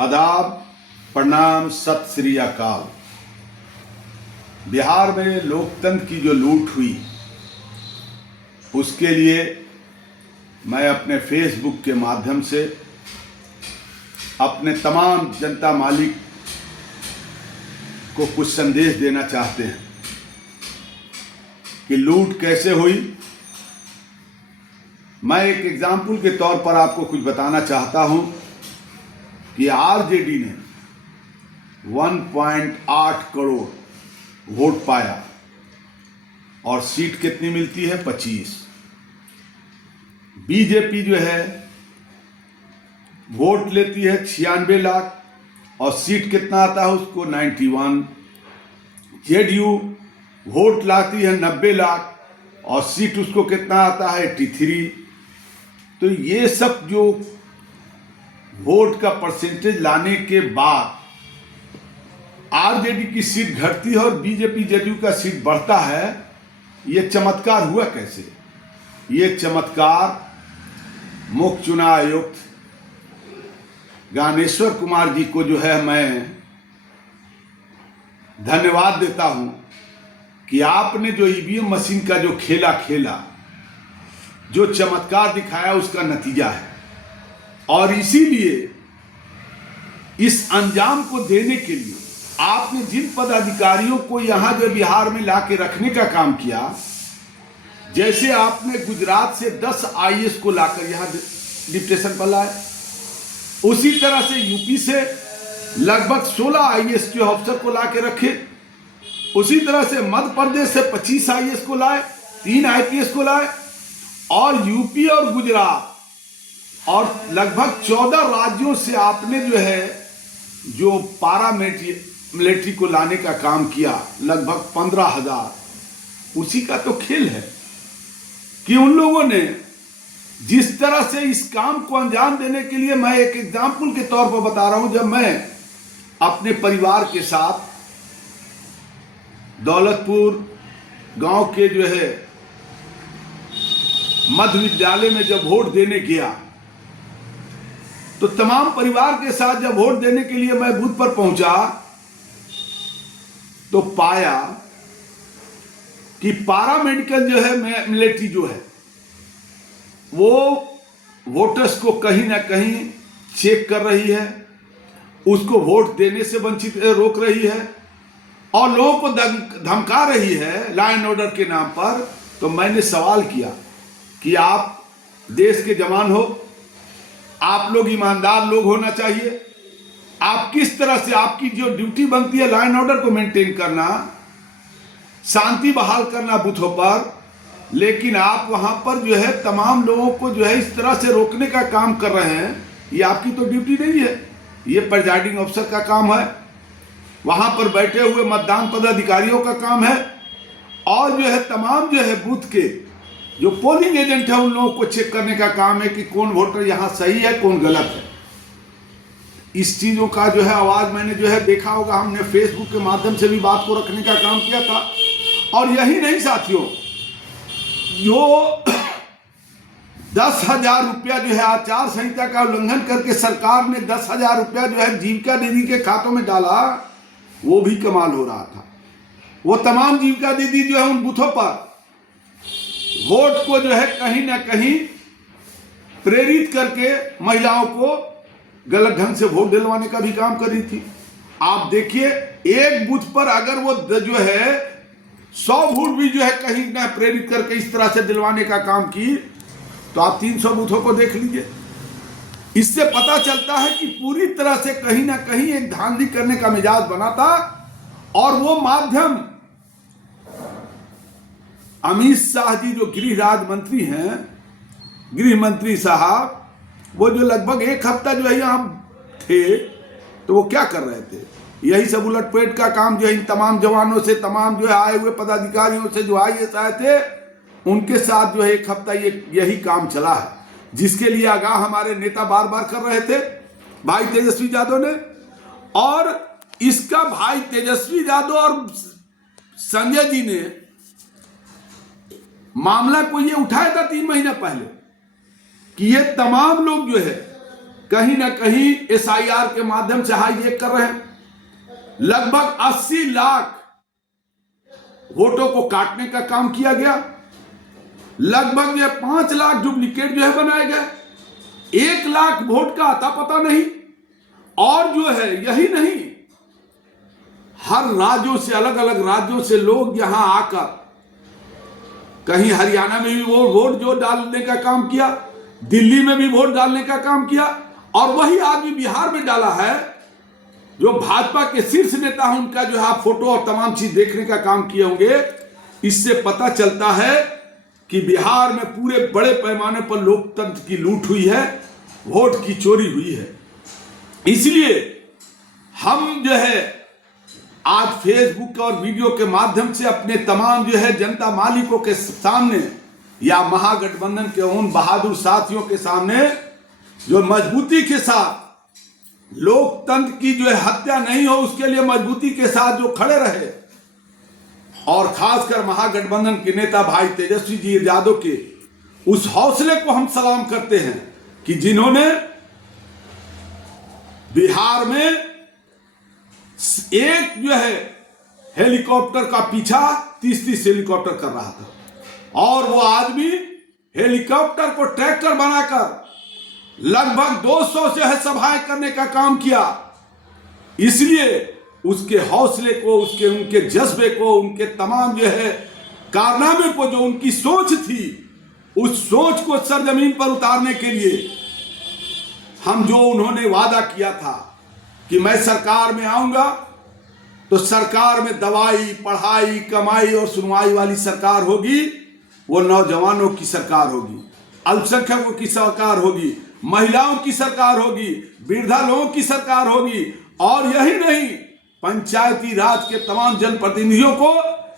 आदाब, प्रणाम, सत श्री अकाल। बिहार में लोकतंत्र की जो लूट हुई उसके लिए मैं अपने फेसबुक के माध्यम से अपने तमाम जनता मालिक को कुछ संदेश देना चाहते हैं कि लूट कैसे हुई। मैं एक एग्जाम्पल के तौर पर आपको कुछ बताना चाहता हूं कि आरजेडी ने 1.8 करोड़ वोट पाया और सीट कितनी मिलती है? 25। बीजेपी जो है वोट लेती है 96 लाख और सीट कितना आता है उसको? 91। जेडीयू वोट लाती है 90 लाख और सीट उसको कितना आता है? 83। तो ये सब जो वोट का परसेंटेज लाने के बाद आरजेडी की सीट घटती है और बीजेपी जेडीयू का सीट बढ़ता है, ये चमत्कार हुआ कैसे? ये चमत्कार मुख्य चुनाव आयुक्त ज्ञानेश्वर कुमार जी को जो है मैं धन्यवाद देता हूं कि आपने जो ईवीएम मशीन का जो खेला जो चमत्कार दिखाया उसका नतीजा है। और इसीलिए इस अंजाम को देने के लिए आपने जिन पदाधिकारियों को यहां जो बिहार में लाके रखने का काम किया, जैसे आपने गुजरात से 10 आईएएस को लाकर यहां डिप्टेशन पर लाए, उसी तरह से यूपी से लगभग 16 आईएएस के अफसर को लाके रखे, उसी तरह से मध्य प्रदेश से 25 आईएएस को लाए, 3 आईपीएस को लाए और यूपी और गुजरात और लगभग 14 राज्यों से आपने जो है जो पारा मिलिट्री को लाने का काम किया, लगभग 15,000। उसी का तो खेल है कि उन लोगों ने जिस तरह से इस काम को अंजाम देने के लिए, मैं एक एग्जाम्पल के तौर पर बता रहा हूं, जब मैं अपने परिवार के साथ दौलतपुर गांव के जो है मध्य विद्यालय में जब वोट देने गया, तो तमाम परिवार के साथ जब वोट देने के लिए मैं बूथ पर पहुंचा तो पाया कि पारामेडिकल जो है मिलिट्री जो है वो वोटर्स को कहीं ना कहीं चेक कर रही है, उसको वोट देने से वंचित रोक रही है और लोगों को धमका रही है लॉ एंड ऑर्डर के नाम पर। तो मैंने सवाल किया कि आप देश के जवान हो, आप लोग ईमानदार लोग होना चाहिए, आप किस तरह से आपकी जो ड्यूटी बनती है लॉ एंड ऑर्डर को मेंटेन करना, शांति बहाल करना बूथों पर, लेकिन आप वहां पर जो है तमाम लोगों को जो है इस तरह से रोकने का काम कर रहे हैं, ये आपकी तो ड्यूटी नहीं है, ये प्रिजाइडिंग अफसर का काम है, वहां पर बैठे हुए मतदान पदाधिकारियों का काम है और जो है तमाम जो है बूथ के जो पोलिंग एजेंट है उन लोगों को चेक करने का काम है कि कौन वोटर यहां सही है कौन गलत है। इस चीजों का जो है आवाज मैंने जो है देखा होगा, हमने फेसबुक के माध्यम से भी बात को रखने का काम किया था। और यही नहीं साथियों, जो 10,000 रुपया जो है आचार संहिता का उल्लंघन करके सरकार ने 10,000 रुपया जो है जीविका दीदी के खातों में डाला, वो भी कमाल हो रहा था। वो तमाम जीविका दीदी जो है उन बूथों पर वोट को जो है कहीं ना कहीं प्रेरित करके महिलाओं को गलत ढंग से वोट दिलवाने का भी काम कर रही थी। आप देखिए एक बूथ पर अगर वो जो है 100 वोट भी जो है कहीं ना प्रेरित करके इस तरह से दिलवाने का काम की, तो आप 300 बूथों को देख लीजिए। इससे पता चलता है कि पूरी तरह से कहीं ना कहीं एक धांधली करने का मिजाज बना था। और वो माध्यम अमित शाह जी जो गृह राज्य मंत्री हैं, गृह मंत्री साहब, वो जो लगभग एक हफ्ता जो है यहाँ थे, तो वो क्या कर रहे थे? यही सब उलटपेट का काम जो है इन तमाम जवानों से, तमाम जो है आए हुए पदाधिकारियों से जो आईएएस आए थे, उनके साथ जो है एक हफ्ता यही काम चला है, जिसके लिए आगाह हमारे नेता बार बार कर रहे थे, भाई तेजस्वी यादव ने। और इसका भाई तेजस्वी यादव और संजय जी ने मामला को ये उठाया था 3 महीना पहले कि ये तमाम लोग जो है कहीं ना कहीं SIR के माध्यम से हाईजैक कर रहे हैं। लगभग 80 लाख वोटों को काटने का काम किया गया। लगभग ये 5 लाख डुप्लीकेट जो है बनाए गए। 1 लाख वोट का आता पता नहीं। और जो है यही नहीं, हर राज्यों से, अलग अलग राज्यों से लोग यहां आकर, कहीं हरियाणा में भी वो वोट जो डालने का काम किया, दिल्ली में भी वोट डालने का काम किया, और वही आदमी बिहार में डाला है जो भाजपा के शीर्ष नेता हैं, उनका जो है आप फोटो और तमाम चीज देखने का काम किए होंगे। इससे पता चलता है कि बिहार में पूरे बड़े पैमाने पर लोकतंत्र की लूट हुई है, वोट की चोरी हुई है। इसलिए हम जो है आज फेसबुक और वीडियो के माध्यम से अपने तमाम जो है जनता मालिकों के सामने या महागठबंधन के उन बहादुर साथियों के सामने जो मजबूती के साथ लोकतंत्र की जो है हत्या नहीं हो, उसके लिए मजबूती के साथ जो खड़े रहे, और खासकर महागठबंधन के नेता भाई तेजस्वी जी यादव के उस हौसले को हम सलाम करते हैं कि जिन्होंने बिहार में एक जो है हेलीकॉप्टर का पीछा 30-30 हेलीकॉप्टर कर रहा था, और वो आदमी हेलीकॉप्टर को ट्रैक्टर बनाकर लगभग 200 से है सभाएं करने का काम किया। इसलिए उसके हौसले को, उसके उनके जज्बे को, उनके तमाम जो है कारनामे को, जो उनकी सोच थी, उस सोच को सरजमीन पर उतारने के लिए हम जो उन्होंने वादा किया था कि मैं सरकार में आऊंगा तो सरकार में दवाई, पढ़ाई, कमाई और सुनवाई वाली सरकार होगी, वो नौजवानों की सरकार होगी, अल्पसंख्यकों की सरकार होगी, महिलाओं की सरकार होगी, वृद्धा लोगों की सरकार होगी। और यही नहीं, पंचायती राज के तमाम जनप्रतिनिधियों को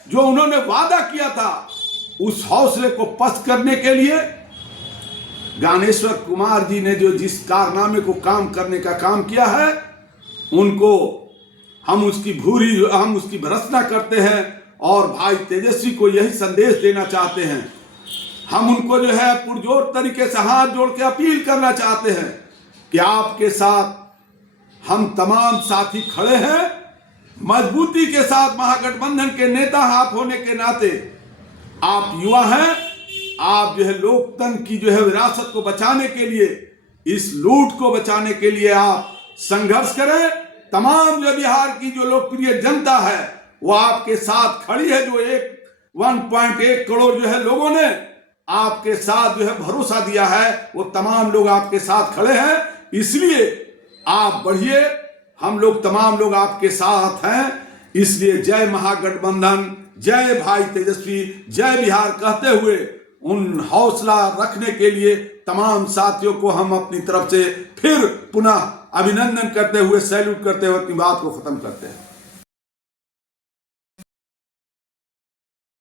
जो उन्होंने वादा किया था, उस हौसले को पस्त करने के लिए ज्ञानेश्वर कुमार जी ने जो जिस कारनामे को काम करने का काम किया है, उनको हम उसकी भर्त्सना करते हैं। और भाई तेजस्वी को यही संदेश देना चाहते हैं, हम उनको जो है पुरजोर तरीके से हाथ जोड़ के अपील करना चाहते हैं कि आपके साथ हम तमाम साथी खड़े हैं, मजबूती के साथ। महागठबंधन के नेता आप होने के नाते आप युवा हैं, आप जो है लोकतंत्र की जो है विरासत को बचाने के लिए, इस लूट को बचाने के लिए आप संघर्ष करें। तमाम जो बिहार की जो लोकप्रिय जनता है वो आपके साथ खड़ी है। जो 1.1 करोड़ जो है लोगों ने आपके साथ जो है भरोसा दिया है, वो तमाम लोग आपके साथ खड़े हैं। इसलिए आप बढ़िए, हम लोग तमाम लोग आपके साथ हैं। इसलिए जय महागठबंधन, जय भाई तेजस्वी, जय बिहार कहते हुए उन हौसला रखने के लिए तमाम साथियों को हम अपनी तरफ से फिर पुनः अभिनंदन करते हुए, सैल्यूट करते हुए अपनी बात को खत्म करते हैं।